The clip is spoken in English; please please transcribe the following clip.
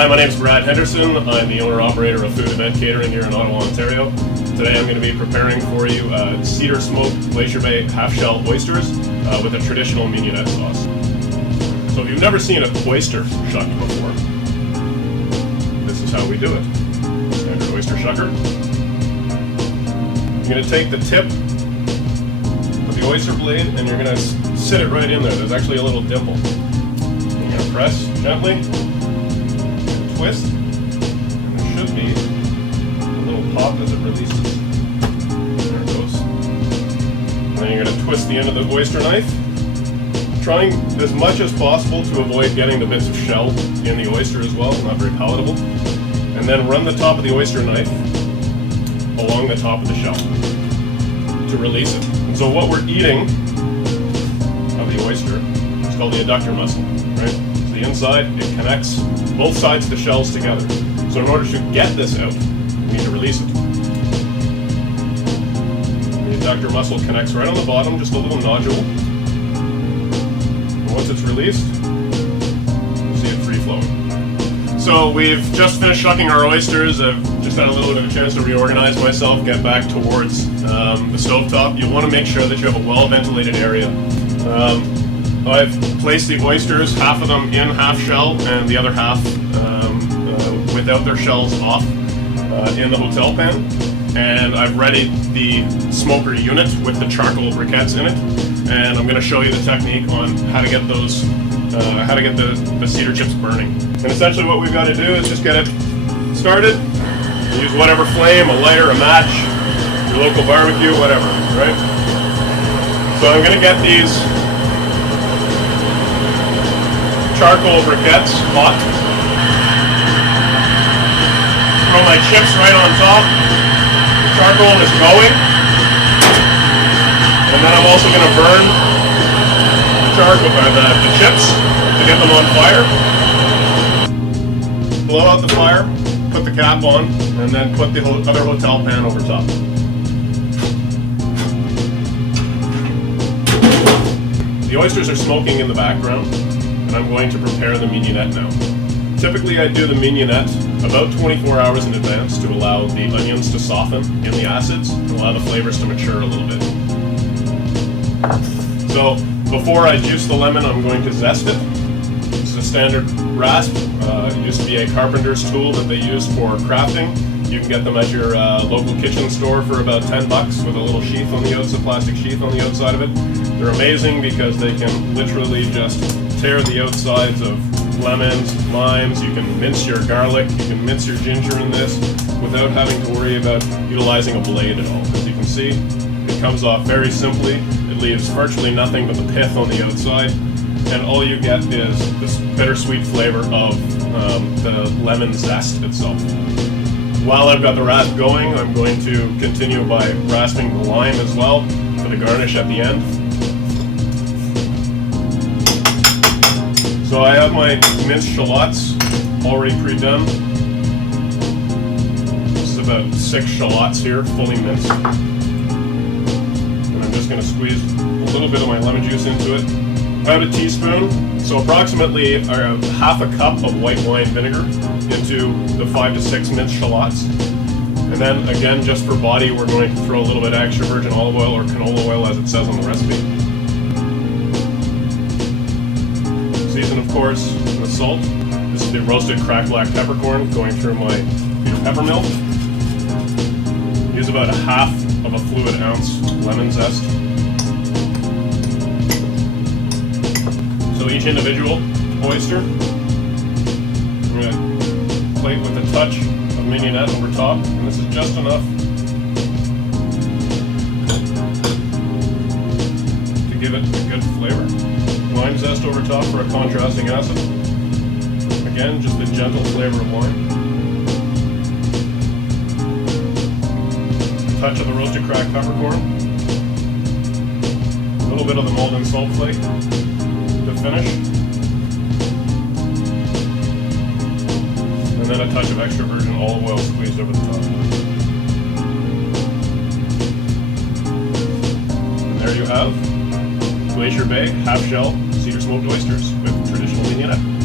Hi, my name is Brad Henderson. I'm the owner-operator of Food Event Catering here in Ottawa, Ontario. Today I'm going to be preparing for you cedar smoked Glacier Bay half-shell oysters with a traditional mignonette sauce. So if you've never seen an oyster shucked before, this is how we do it. Standard oyster shucker. You're going to take the tip of the oyster blade and you're going to sit it right in there. There's actually a little dimple. You're going to press gently. Twist, and there should be a little pop as it releases. There it goes. And then you're going to twist the end of the oyster knife, trying as much as possible to avoid getting the bits of shell in the oyster as well, not very palatable. And then run the top of the oyster knife along the top of the shell to release it. And so what we're eating of the oyster is called the adductor muscle, right? So the inside, it connects both sides of the shells together. So in order to get this out, we need to release it. The adductor muscle connects right on the bottom, just a little nodule. And once it's released, you'll see it free flowing. So we've just finished shucking our oysters. I've just had a little bit of a chance to reorganize myself, get back towards the stovetop. You want to make sure that you have a well-ventilated area. I've placed the oysters, half of them in half shell and the other half without their shells off in the hotel pan. And I've readied the smoker unit with the charcoal briquettes in it. And I'm going to show you the technique on how to get those, how to get the cedar chips burning. And essentially what we've got to do is just get it started. Use whatever flame, a lighter, a match, your local barbecue, whatever, right? So I'm going to get these charcoal briquettes hot. Throw my chips right on top. The charcoal is going. And then I'm also going to burn the chips to get them on fire. Blow out the fire, put the cap on, and then put the other hotel pan over top. The oysters are smoking in the background. And I'm going to prepare the mignonette now. Typically I do the mignonette about 24 hours in advance to allow the onions to soften in the acids and allow the flavors to mature a little bit. So before I juice the lemon, I'm going to zest it. This is a standard rasp. It used to be a carpenter's tool that they used for crafting. You can get them at your local kitchen store for about $10 with a little sheath on the outside, plastic sheath on the outside of it. They're amazing because they can literally just tear the outsides of lemons, limes. You can mince your garlic, you can mince your ginger in this without having to worry about utilizing a blade at all. As you can see, it comes off very simply. It leaves virtually nothing but the pith on the outside, and all you get is this bittersweet flavor of the lemon zest itself. While I've got the rasp going, I'm going to continue by rasping the lime as well for the garnish at the end. So I have my minced shallots already pre-done. This is about 6 shallots here, fully minced. And I'm just going to squeeze a little bit of my lemon juice into it. About a teaspoon, so approximately half a cup of white wine vinegar into the 5 to 6 minced shallots. And then again, just for body, we're going to throw a little bit of extra virgin olive oil or canola oil as it says on the recipe. Season, of course, with salt. This is the roasted cracked black peppercorn going through my pepper mill. Use about a half of a fluid ounce lemon zest. So each individual oyster, I'm going to plate with a touch of mignonette over top, and this is just enough to give it a good flavor. Lime zest over top for a contrasting acid. Again, just a gentle flavor of lime. A touch of the roasted cracked peppercorn. A little bit of the Malden salt flake to finish. And then a touch of extra virgin olive oil squeezed over the top. And there you have Glacier Bay half-shell cedar smoked oysters with traditional mignonette.